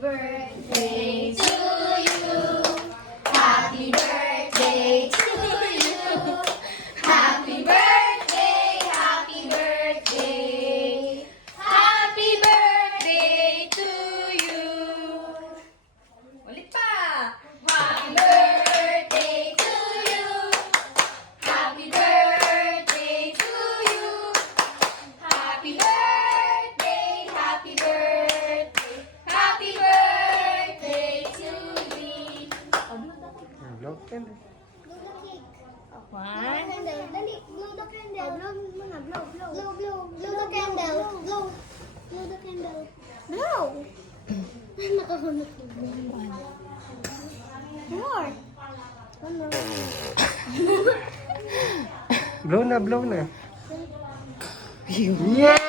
birthday to you. Happy birthday to you. Happy birthday, happy birthday. Happy birthday to you. Ulit pa. Happy birthday to you. Happy birthday to you. Happy birthday, happy birthday. Happy birthday to me. Blow candle. Blow the cake. One. Candle. Dali, blow the candle. Blow muna, blow. Blow the candle. Blow. Blow the candle. Blow. Nakahunot ko. More. One more. Blow na, blow na. Yeah!